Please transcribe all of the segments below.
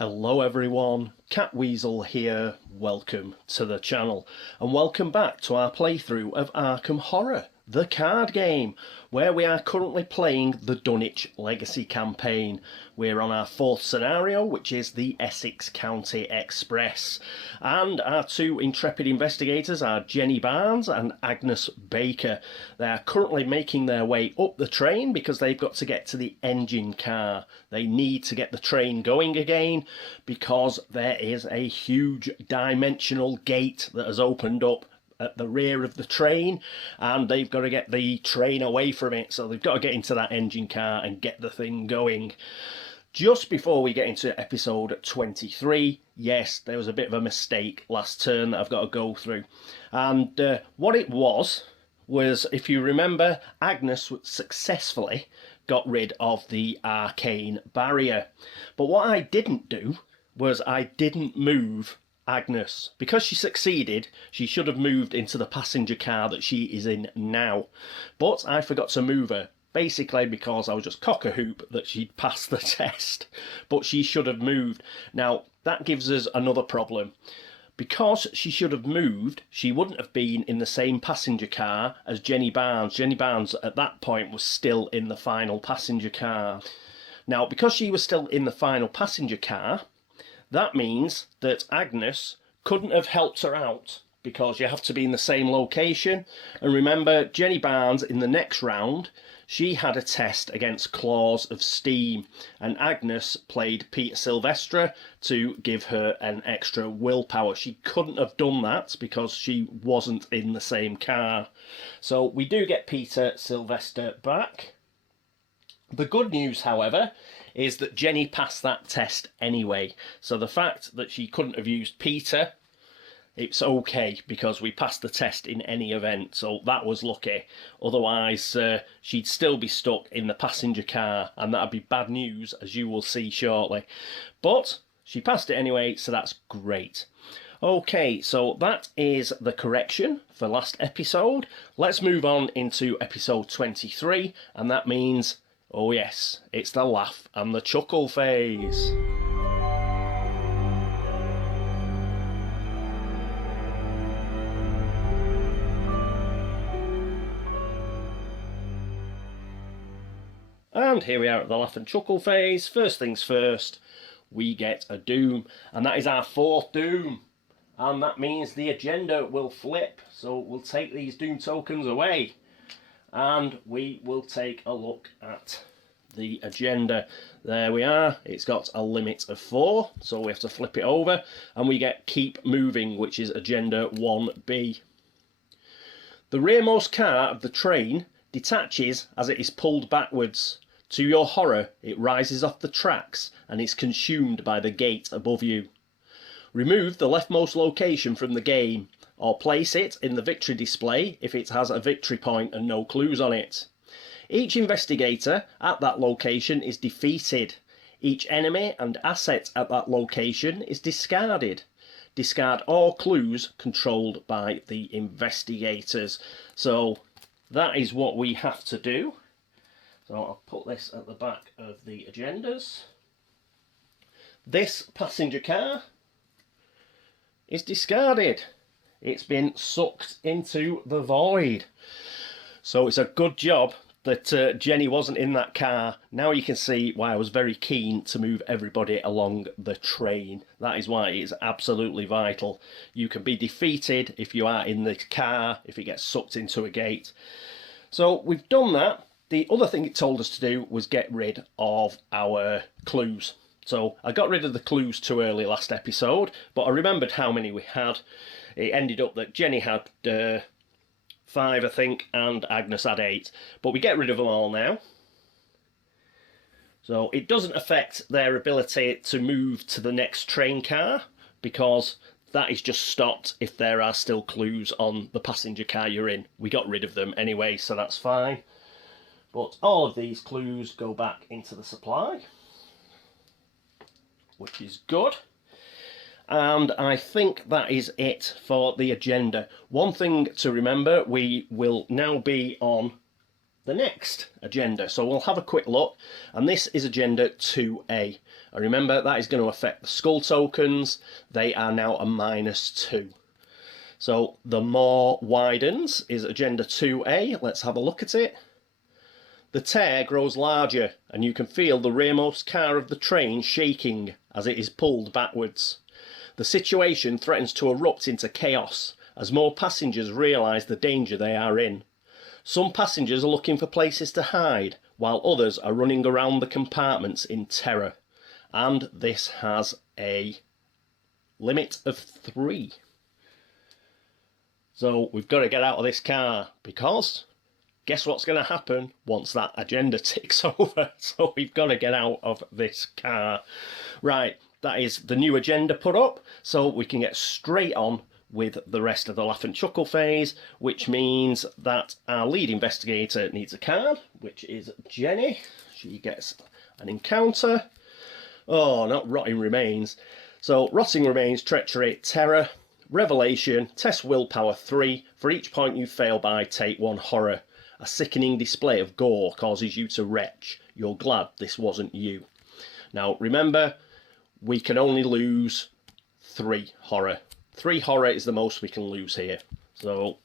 Hello everyone, Catweazle here, welcome to the channel and welcome back to our playthrough of Arkham Horror, the card game, where we are currently playing the Dunwich Legacy campaign. We're on our fourth scenario, which is the Essex County Express, and our two intrepid investigators are Jenny Barnes and Agnes Baker. They are currently making their way up the train because they've got to get to the engine car. They need to get the train going again because there is a huge dimensional gate that has opened up at the rear of the train, and they've got to get the train away from it, so they've got to get into that engine car and get the thing going. Just before we get into episode 23, yes, there was a bit of a mistake last turn that I've got to go through, and what it was, if you remember, Agnes successfully got rid of the arcane barrier, but what I didn't do was I didn't move Agnes. Because she succeeded, she should have moved into the passenger car that she is in now. But I forgot to move her, basically because I was just cock-a-hoop that she'd passed the test. But she should have moved. Now, that gives us another problem. Because she should have moved, she wouldn't have been in the same passenger car as Jenny Barnes. Jenny Barnes, at that point, was still in the final passenger car. Now, because she was still in the final passenger car, that means that Agnes couldn't have helped her out because you have to be in the same location. And remember, Jenny Barnes, in the next round, she had a test against Claws of Steam, and Agnes played Peter Sylvester to give her an extra willpower. She couldn't have done that because she wasn't in the same car. So we do get Peter Sylvester back. The good news, however, is that Jenny passed that test anyway. So the fact that she couldn't have used Peter, it's okay because we passed the test in any event. So that was lucky. Otherwise, she'd still be stuck in the passenger car, and that'd be bad news, as you will see shortly. But she passed it anyway, so that's great. Okay, so that is the correction for last episode. Let's move on into episode 23, and that means, oh yes, it's the laugh and the chuckle phase. And here we are at the laugh and chuckle phase. First things first, we get a doom, and that is our fourth doom. And that means the agenda will flip, so we'll take these doom tokens away. And we will take a look at the agenda. There we are. It's got a limit of 4, so we have to flip it over, and we get keep moving, which is agenda 1B. The rearmost car of the train detaches as it is pulled backwards. To your horror, it rises off the tracks and is consumed by the gate above you. Remove the leftmost location from the game, or place it in the victory display if it has a victory point and no clues on it. Each investigator at that location is defeated. Each enemy and asset at that location is discarded. Discard all clues controlled by the investigators. So that is what we have to do. So I'll put this at the back of the agendas. This passenger car is discarded. It's been sucked into the void. So it's a good job that Jenny wasn't in that car. Now you can see why I was very keen to move everybody along the train. That is why it is absolutely vital. You can be defeated if you are in the car, if it gets sucked into a gate. So we've done that. The other thing it told us to do was get rid of our clues. So I got rid of the clues too early last episode, but I remembered how many we had. It ended up that Jenny had 5, I think, and Agnes had 8. But we get rid of them all now. So it doesn't affect their ability to move to the next train car, because that is just stopped if there are still clues on the passenger car you're in. We got rid of them anyway, so that's fine. But all of these clues go back into the supply, which is good. And I think that is it for the agenda. One thing to remember, we will now be on the next agenda. So we'll have a quick look, and this is agenda 2A. And remember, that is going to affect the skull tokens. They are now a -2. So the more widens is agenda 2A. Let's have a look at it. The tear grows larger, and you can feel the rearmost car of the train shaking as it is pulled backwards. The situation threatens to erupt into chaos as more passengers realise the danger they are in. Some passengers are looking for places to hide, while others are running around the compartments in terror. And this has a limit of 3. So we've got to get out of this car, because guess what's going to happen once that agenda ticks over? So we've got to get out of this car. Right, that is the new agenda put up, so we can get straight on with the rest of the laugh and chuckle phase, which means that our lead investigator needs a card, which is Jenny. She gets an encounter. Oh, not rotting remains. So rotting remains, treachery, terror, revelation, test willpower 3. For each point you fail by, take 1 horror. A sickening display of gore causes you to retch. You're glad this wasn't you. Now remember, we can only lose 3 horror. 3 horror is the most we can lose here. So,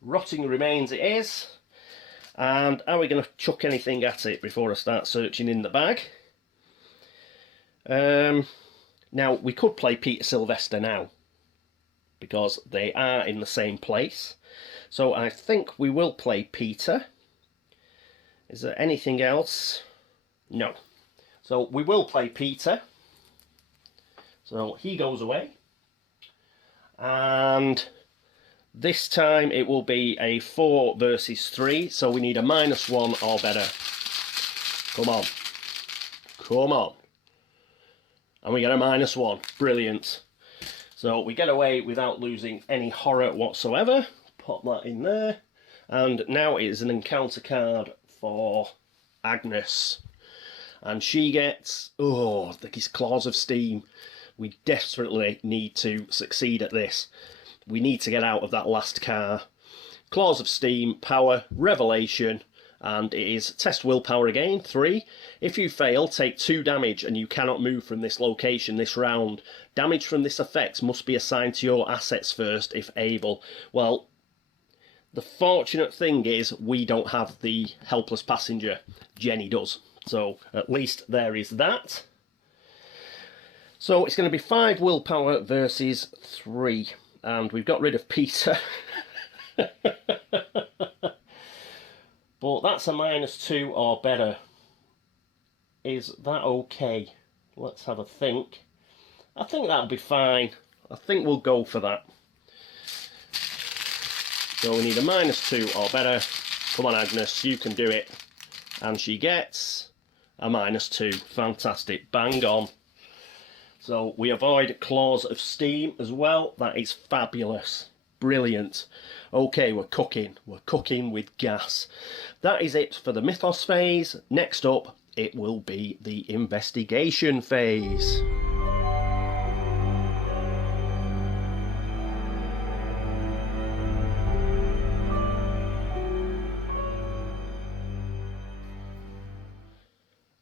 rotting remains it is. And are we going to chuck anything at it before I start searching in the bag? Now, we could play Peter Sylvester now, because they are in the same place. So I think we will play Peter. Is there anything else? No. So we will play Peter. So he goes away. And this time it will be a 4 versus 3, so we need a -1 or better. Come on. Come on. And we get a -1. Brilliant. So we get away without losing any horror whatsoever. Pop that in there. And now it is an encounter card for Agnes. And she gets, these claws of steam. We desperately need to succeed at this. We need to get out of that last car. Claws of steam, power, revelation, and it is test willpower again, 3. If you fail, take 2 damage and you cannot move from this location this round. Damage from this effect must be assigned to your assets first, if able. Well, the fortunate thing is we don't have the helpless passenger. Jenny does. So at least there is that. So it's going to be 5 willpower versus 3. And we've got rid of Peter. But that's a -2 or better. Is that okay? Let's have a think. I think that'll be fine. I think we'll go for that. So we need a -2 or better. Come on, Agnes, you can do it. And she gets a -2. Fantastic. Bang on. So we avoid claws of steam as well. That is fabulous. Brilliant. Okay, we're cooking. We're cooking with gas. That is it for the Mythos phase. Next up, it will be the investigation phase.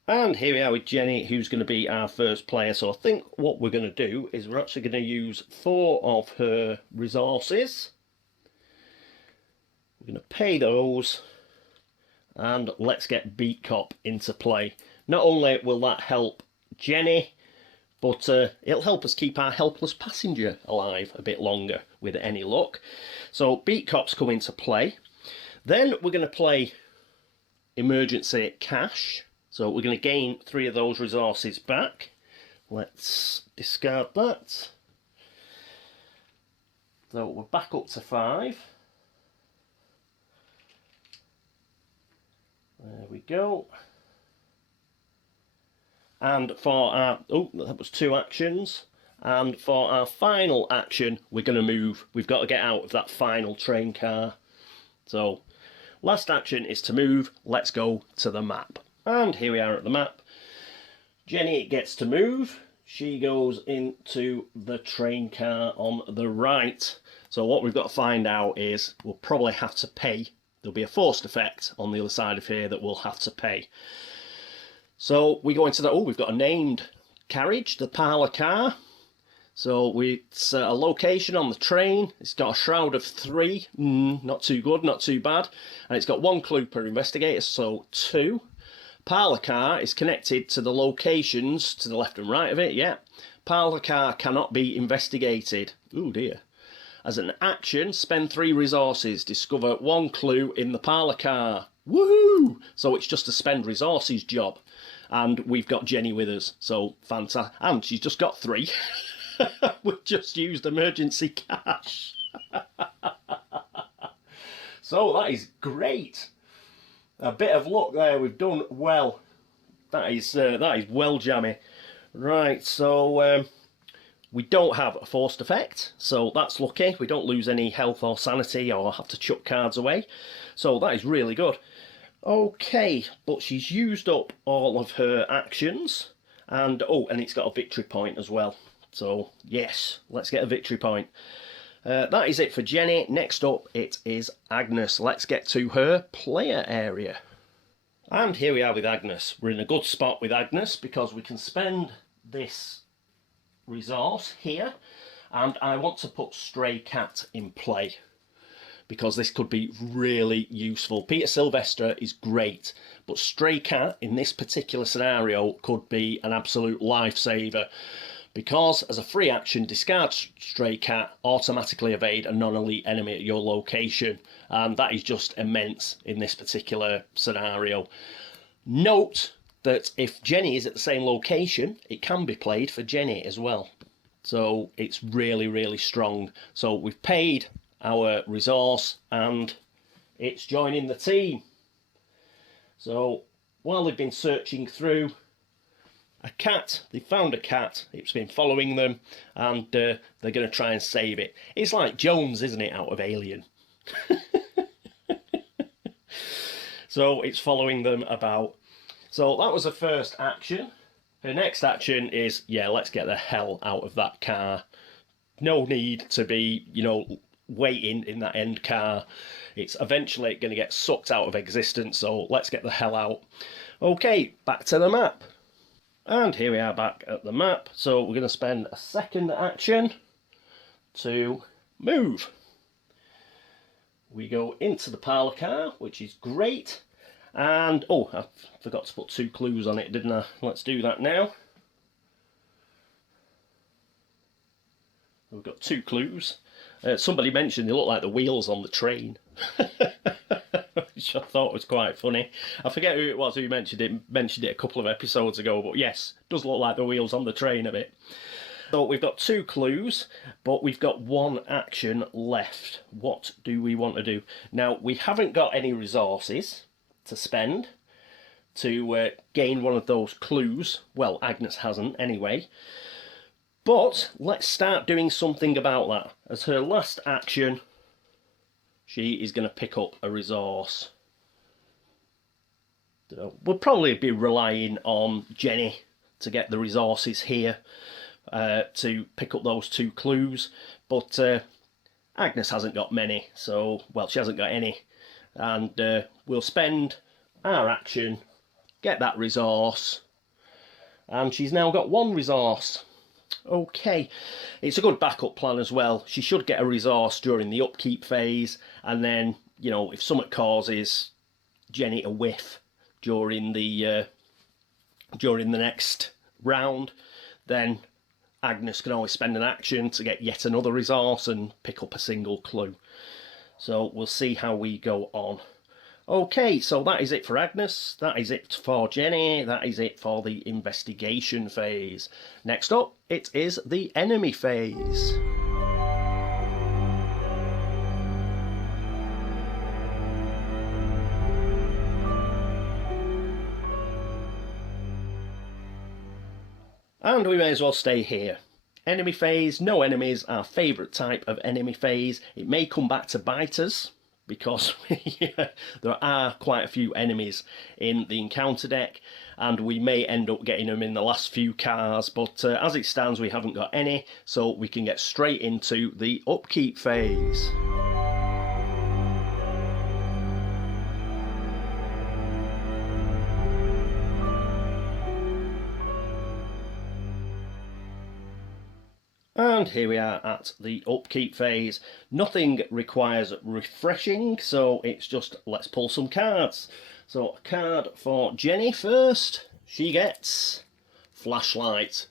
And here we are with Jenny, who's going to be our first player. So I think what we're going to do is we're actually going to use 4 of her resources. We're going to pay those, and let's get Beat Cop into play. Not only will that help Jenny, but it'll help us keep our helpless passenger alive a bit longer with any luck. So Beat Cop's come into play. Then we're going to play Emergency Cash. So we're going to gain 3 of those resources back. Let's discard that. So we're back up to 5. There we go. And for our, that was 2 actions. And for our final action, we're going to move. We've got to get out of that final train car. So last action is to move. Let's go to the map. And here we are at the map. Jenny gets to move. She goes into the train car on the right. So what we've got to find out is we'll probably have to pay there'll be a forced effect on the other side of here that we'll have to pay. So we go into the, we've got a named carriage, the parlour car. So it's a location on the train. It's got a shroud of 3, not too good, not too bad. And it's got 1 clue per investigator, so 2. Parlour car is connected to the locations to the left and right of it, yeah. Parlour car cannot be investigated. Oh dear. As an action, spend 3 resources. Discover 1 clue in the parlour car. Woohoo! So it's just a spend resources job. And we've got Jenny with us, so fantastic. And she's just got 3. We've just used emergency cash. So that is great. A bit of luck there. We've done well. That is well jammy. Right, so we don't have a forced effect, so that's lucky. We don't lose any health or sanity or have to chuck cards away. So that is really good. Okay, but she's used up all of her actions. And, oh, and it's got a victory point as well. So, yes, let's get a victory point. That is it for Jenny. Next up, it is Agnes. Let's get to her player area. And here we are with Agnes. We're in a good spot with Agnes because we can spend this resource here. And I want to put Stray Cat in play because this could be really useful. Peter Sylvester is great, but Stray Cat in this particular scenario could be an absolute lifesaver. Because as a free action, discard Stray Cat, automatically evade a non-elite enemy at your location. And that is just immense in this particular scenario. Note that if Jenny is at the same location, it can be played for Jenny as well. So it's really, really strong. So we've paid our resource and it's joining the team. So while they've been searching through, a cat, they found a cat, it's been following them, and they're going to try and save it. It's like Jones, isn't it, out of Alien? So it's following them about. So that was the first action. Her next action is, yeah, let's get the hell out of that car. No need to be, you know, waiting in that end car. It's eventually going to get sucked out of existence, so let's get the hell out. Okay, back to the map. And here we are back at the map. So we're going to spend a second action to move. We go into the parlour car, which is great. And, oh, I forgot to put 2 clues on it, didn't I? Let's do that now. We've got 2 clues. Somebody mentioned they look like the wheels on the train. Which I thought was quite funny. I forget who it was who mentioned it a couple of episodes ago, but yes, it does look like the wheels on the train a bit. So we've got 2 clues, but we've got 1 action left. What do we want to do? Now, we haven't got any resources to spend to gain one of those clues. Well, Agnes hasn't anyway. But let's start doing something about that. As her last action, she is going to pick up a resource. So we'll probably be relying on Jenny to get the resources here to pick up those 2 clues. But Agnes hasn't got many, so, well, she hasn't got any. And we'll spend our action, get that resource, and she's now got 1 resource. Okay, it's a good backup plan as well. She should get a resource during the upkeep phase, and then, you know, if something causes Jenny a whiff during the next round, then Agnes can always spend an action to get yet another resource and pick up a single clue. So we'll see how we go on. Okay, so that is it for Agnes, that is it for Jenny, that is it for the investigation phase. Next up, it is the enemy phase. And we may as well stay here. Enemy phase, no enemies, our favourite type of enemy phase. It may come back to bite us, because there are quite a few enemies in the encounter deck, and we may end up getting them in the last few cars, but as it stands we haven't got any, so we can get straight into the upkeep phase. And here we are at the upkeep phase. Nothing requires refreshing, so it's just let's pull some cards. So a card for Jenny first. She gets Flashlight.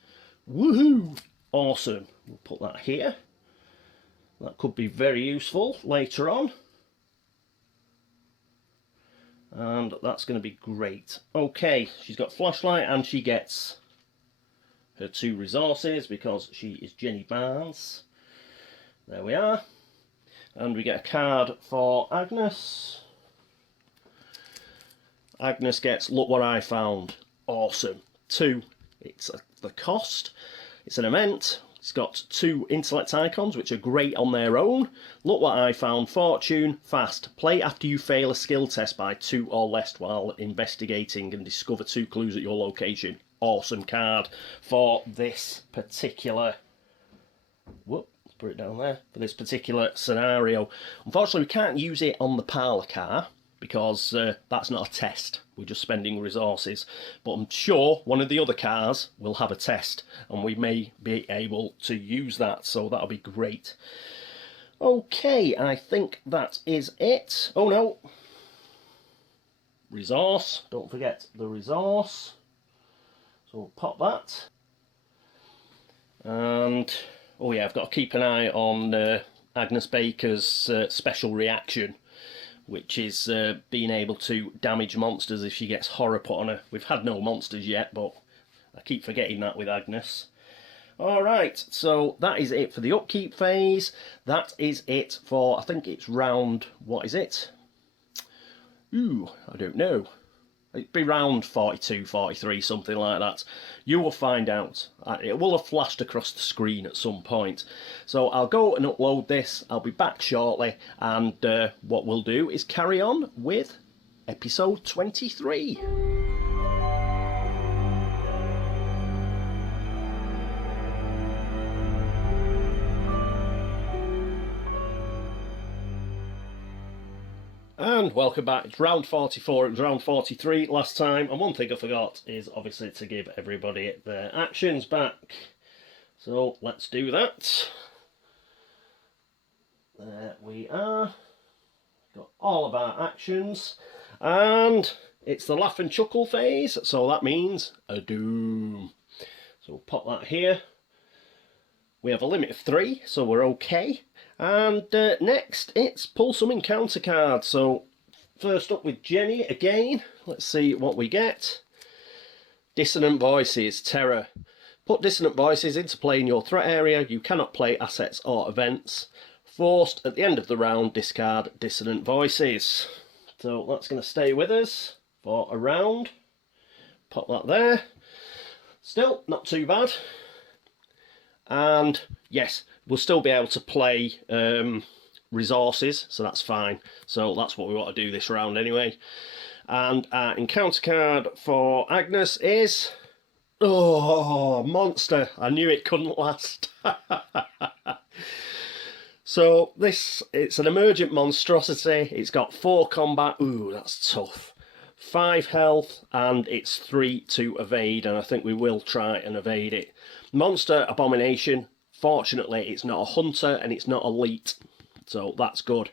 Woohoo! Awesome. We'll put that here. That could be very useful later on. And that's going to be great. Okay, she's got Flashlight and she gets her 2 resources because she is Jenny Barnes. There we are. And we get a card for Agnes. Agnes gets Look What I Found. Awesome. 2. It's the cost. It's an event. It's got 2 intellect icons, which are great on their own. Look What I Found, Fortune, fast. Play after you fail a skill test by 2 or less while investigating and discover 2 clues at your location. Awesome card for this particular... Whoop, let's put it down there. For this particular scenario. Unfortunately, we can't use it on the parlour car because that's not a test. We're just spending resources. But I'm sure one of the other cars will have a test and we may be able to use that, so that'll be great. Okay, I think that is it. Oh no. Resource. Don't forget the resource. So we'll pop that. And, oh yeah, I've got to keep an eye on Agnes Baker's special reaction, which is being able to damage monsters if she gets horror put on her. We've had no monsters yet, but I keep forgetting that with Agnes. Alright, so that is it for the upkeep phase. That is it for, I think it's round, what is it? Ooh, I don't know. It'd be round 42, 43, something like that. You will find out. It will have flashed across the screen at some point. So I'll go and upload this. I'll be back shortly. And what we'll do is carry on with episode 23. And welcome back. It's round 44, it was round 43 last time, and one thing I forgot is obviously to give everybody their actions back. So let's do that. There we are. Got all of our actions, and it's the laugh and chuckle phase, so that means a doom. So we'll pop that here. We have a limit of 3, so we're okay. And next, it's pull some encounter cards. So first up with Jenny again. Let's see what we get. Dissonant Voices, Terror. Put dissonant voices into play in your threat area. You cannot play assets or events. Forced, at the end of the round, discard dissonant voices. So that's going to stay with us for a round. Pop that there. Still, not too bad. And yes, we'll still be able to play resources, so that's fine. So that's what we want to do this round anyway. And our encounter card for Agnes is... Oh, monster. I knew it couldn't last. So it's an emergent monstrosity. It's got 4 combat. Ooh, that's tough. 5 health, and it's 3 to evade, and I think we will try and evade it. Monster Abomination. Fortunately, it's not a hunter and it's not elite, so that's good.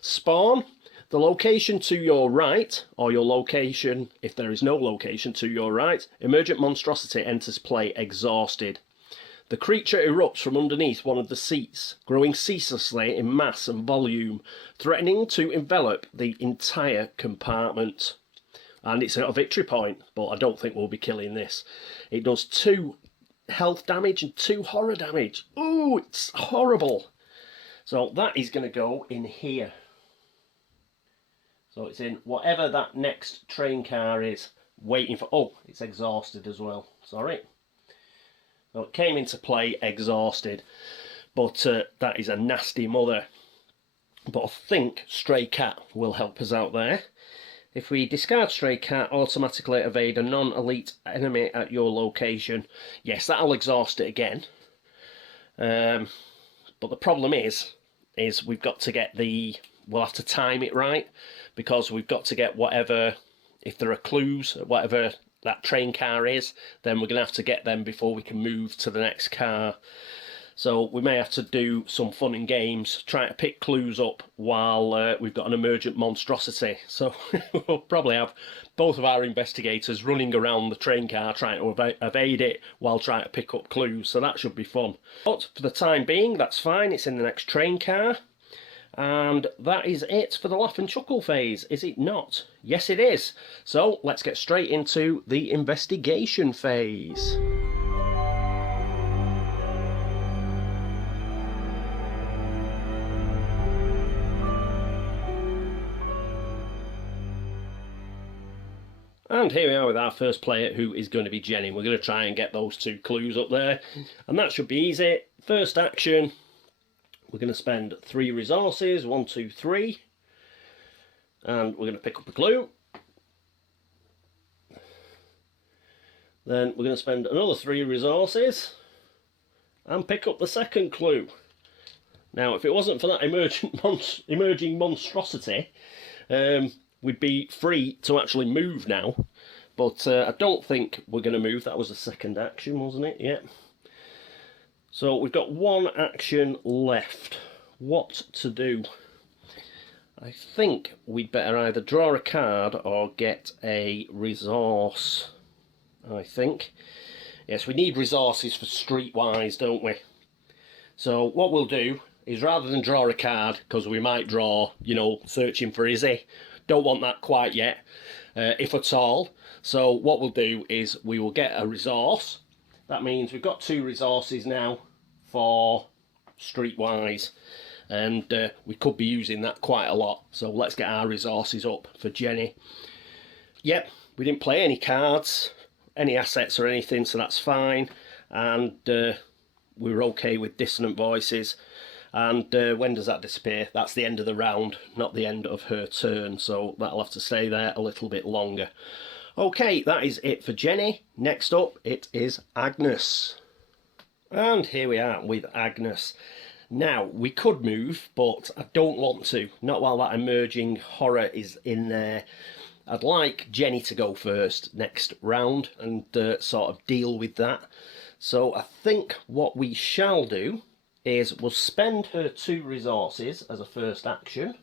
Spawn. The location to your right, or your location, if there is no location to your right, emergent monstrosity enters play exhausted. The creature erupts from underneath one of the seats, growing ceaselessly in mass and volume, threatening to envelop the entire compartment. And it's a victory point, but I don't think we'll be killing this. It does 2 health damage and 2 horror damage. Ooh, it's horrible. So that is going to go in here. So it's in whatever that next train car is, waiting for... Oh, it's exhausted as well. Sorry. So it came into play exhausted. But that is a nasty mother. But I think Stray Cat will help us out there. If we discard Stray Cat, automatically evade a non-elite enemy at your location. Yes, that'll exhaust it again. But the problem is we've got to get the... We'll have to time it right, because we've got to get whatever... If there are clues, whatever that train car is, then we're going to have to get them before we can move to the next car. So we may have to do some fun and games, trying to pick clues up while we've got an emergent monstrosity. So we'll probably have both of our investigators running around the train car trying to evade it while trying to pick up clues, so that should be fun. But for the time being, that's fine, it's in the next train car. And that is it for the laugh and chuckle phase, is it not? Yes, it is. So let's get straight into the investigation phase. And here we are with our first player, who is going to be Jenny. We're going to try and get those 2 clues up there, and that should be easy. First action, we're going to spend 3 resources, 1, 2, 3, and we're going to pick up a clue. Then we're going to spend another 3 resources and pick up the second clue. Now, if it wasn't for that emerging monstrosity, we'd be free to actually move now, but I don't think we're going to move. That was the second action, wasn't it? Yeah. So we've got 1 action left. What to do? I think we'd better either draw a card or get a resource, I think. Yes, we need resources for Streetwise, don't we? So what we'll do is, rather than draw a card, because we might draw, you know, searching for Izzy, don't want that quite yet, if at all. So what we'll do is we will get a resource. That means we've got 2 resources now for Streetwise, and we could be using that quite a lot. So let's get our resources up for Jenny. Yep, we didn't play any cards, any assets or anything, so that's fine. And we were okay with dissonant voices. And when does that disappear? That's the end of the round, not the end of her turn, so that'll have to stay there a little bit longer. Okay, that is it for Jenny. Next up, it is Agnes. And here we are with Agnes. Now, we could move, but I don't want to. Not while that emerging horror is in there. I'd like Jenny to go first next round and sort of deal with that. So I think what we shall do is we'll spend her 2 resources as a first action,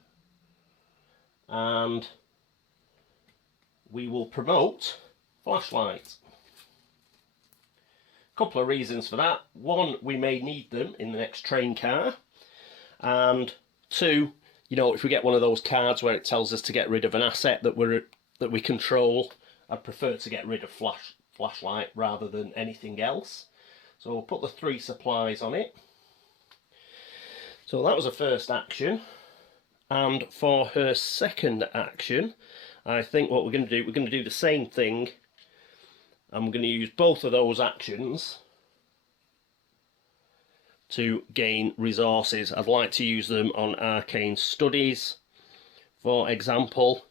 and we will promote flashlight. A couple of reasons for that. 1, we may need them in the next train car, and 2, you know, if we get one of those cards where it tells us to get rid of an asset that we control, I'd prefer to get rid of flashlight rather than anything else. So we'll put the 3 supplies on it. So that was a first action, and for her second action, I think what we're going to do the same thing, and we're going to use both of those actions to gain resources. I'd like to use them on arcane studies, for example,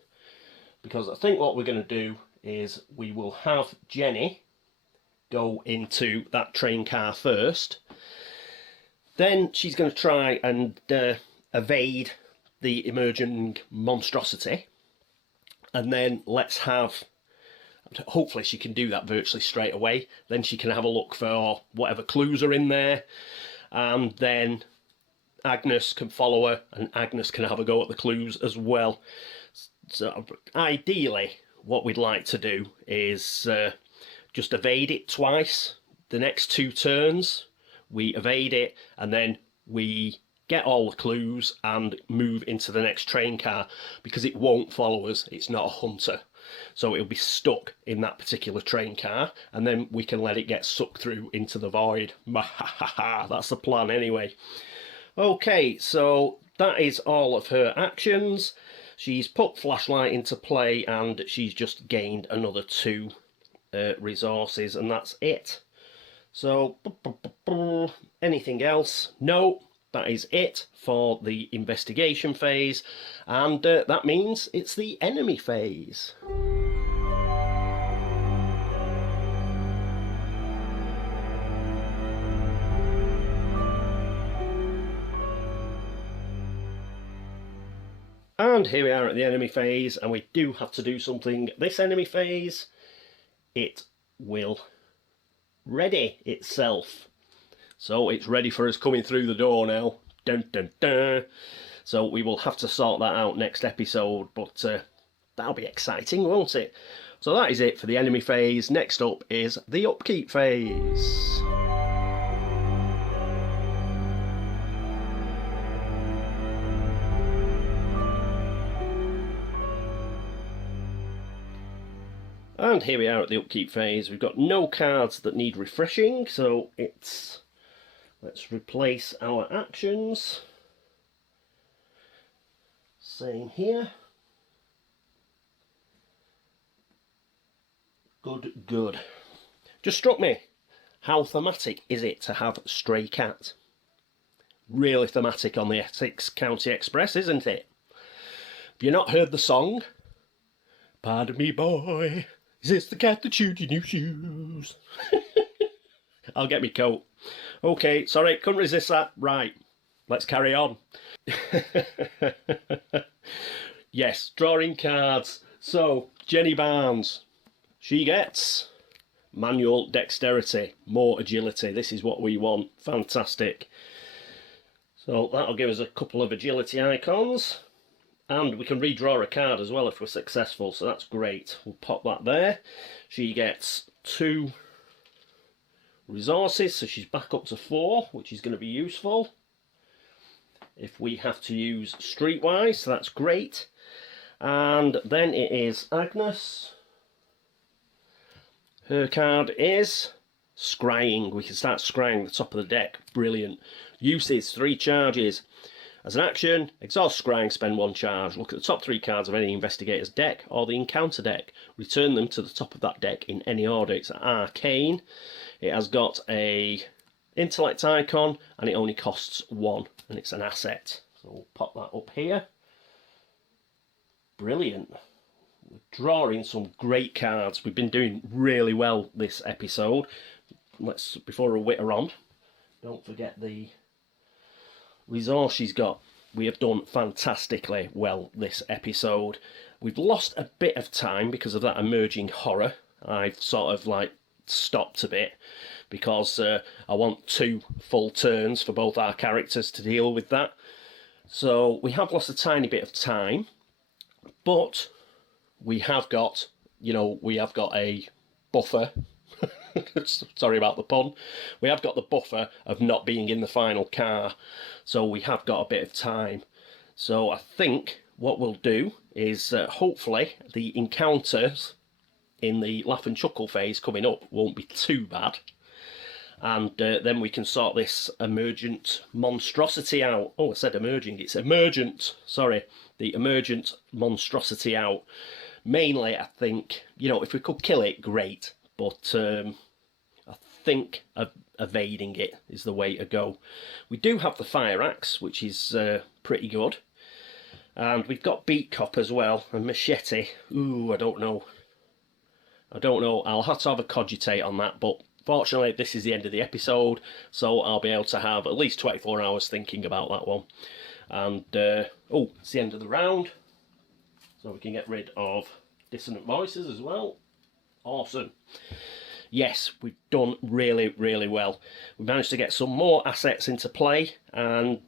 because I think what we're going to do is we will have Jenny go into that train car first. Then she's going to try and evade the emerging monstrosity. And then let's have, hopefully she can do that virtually straight away. Then she can have a look for whatever clues are in there. And then Agnes can follow her, and Agnes can have a go at the clues as well. So ideally, what we'd like to do is just evade it twice. The next 2 turns, we evade it, and then we get all the clues and move into the next train car, because it won't follow us. It's not a hunter, so it'll be stuck in that particular train car, and then we can let it get sucked through into the void. That's the plan anyway. Okay, so that is all of her actions. She's put flashlight into play, and she's just gained another 2 resources, and that's it. So, anything else? No, that is it for the investigation phase, and that means it's the enemy phase. And here we are at the enemy phase, and we do have to do something. This enemy phase, it will ready itself. So it's ready for us coming through the door now. Dun, dun, dun. So we will have to sort that out next episode, but that'll be exciting, won't it? So that is it for the enemy phase. Next up is the upkeep phase. And here we are at the upkeep phase. We've got no cards that need refreshing, so let's replace our actions. Same here. Good, good. Just struck me, how thematic is it to have Stray Cat? Really thematic on the Essex County Express, isn't it? Have you not heard the song? Pardon me, boy, is this the cat that chewed your new shoes? I'll get me coat. Okay, sorry, couldn't resist that. Right, let's carry on. Yes, drawing cards. So, Jenny Barnes. She gets manual dexterity, more agility. This is what we want. Fantastic. So that'll give us a couple of agility icons. And we can redraw a card as well if we're successful, so that's great. We'll pop that there. She gets 2 resources, so she's back up to 4, which is going to be useful if we have to use Streetwise, so that's great. And then it is Agnes. Her card is Scrying. We can start scrying the top of the deck. Brilliant. Uses 3 charges. As an action, exhaust scrying, spend 1 charge. Look at the top 3 cards of any investigator's deck or the encounter deck. Return them to the top of that deck in any order. It's arcane. It has got a intellect icon and it only costs 1 and it's an asset. So we'll pop that up here. Brilliant. We're drawing some great cards. We've been doing really well this episode. Before we whitter on, don't forget the resource she's got. We have done fantastically well this episode. We've lost a bit of time because of that emerging horror. I've sort of like stopped a bit because I want 2 full turns for both our characters to deal with that. So we have lost a tiny bit of time, but we have got, we have got a buffer. Sorry about the pun. We have got the buffer of not being in the final car, so we have got a bit of time. So I think what we'll do is hopefully the encounters in the laugh and chuckle phase coming up won't be too bad, and then we can sort this emergent monstrosity out. Oh, I said emerging, it's emergent, sorry, the emergent monstrosity out. Mainly, I think, if we could kill it, great, but I think evading it is the way to go. We do have the fire axe, which is pretty good, and we've got beat cop as well, and machete. Ooh, I don't know. I'll have to have a cogitate on that, but fortunately this is the end of the episode, so I'll be able to have at least 24 hours thinking about that one. And oh, it's the end of the round, so we can get rid of dissonant voices as well. Awesome. Yes, we've done really, really well. We managed to get some more assets into play, and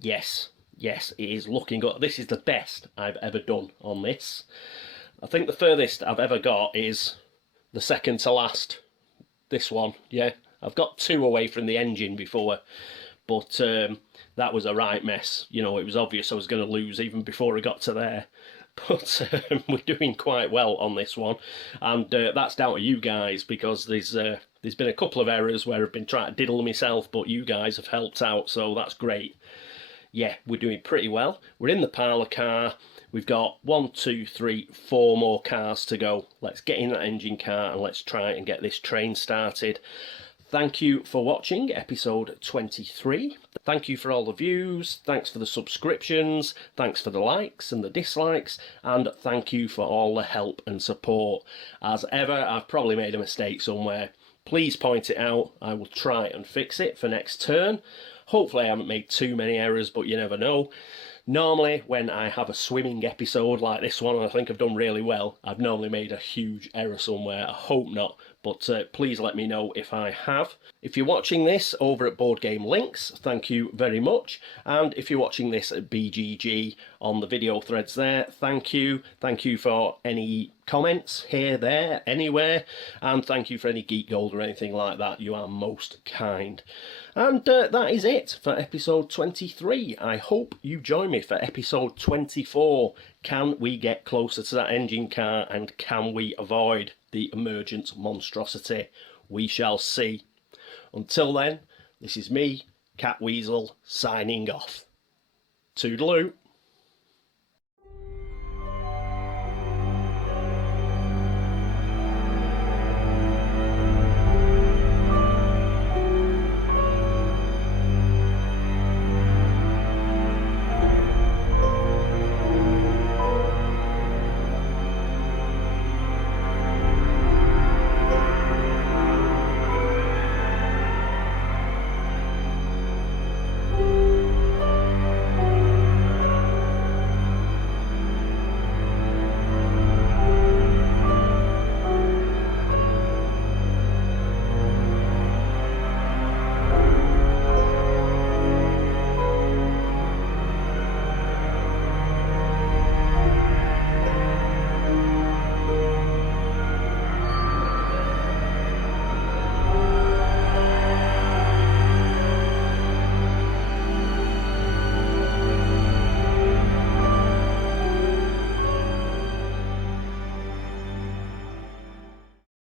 yes, it is looking good. This is the best I've ever done on this. I think the furthest I've ever got is the second to last. This one, yeah. I've got 2 away from the engine before, but that was a right mess. It was obvious I was going to lose even before I got to there. But we're doing quite well on this one, and that's down to you guys, because there's been a couple of errors where I've been trying to diddle myself, but you guys have helped out, so that's great. Yeah, we're doing pretty well. We're in the parlour car. We've got 1, 2, 3, 4 more cars to go. Let's get in that engine car and let's try and get this train started. Thank you for watching episode 23. Thank you for all the views, thanks for the subscriptions, thanks for the likes and the dislikes, and thank you for all the help and support. As ever, I've probably made a mistake somewhere. Please point it out. I will try and fix it for next turn. Hopefully I haven't made too many errors, but you never know. Normally, when I have a swimming episode like this one, and I think I've done really well, I've normally made a huge error somewhere. I hope not, but please let me know if I have. If you're watching this over at Board Game Links, thank you very much. And if you're watching this at BGG on the video threads there, thank you. Thank you for any comments here, there, anywhere. And thank you for any geek gold or anything like that. You are most kind. And that is it for episode 23. I hope you join me for episode 24. Can we get closer to that engine car, and can we avoid the emergent monstrosity? We shall see. Until then, this is me, Catweazle, signing off. Toodaloo.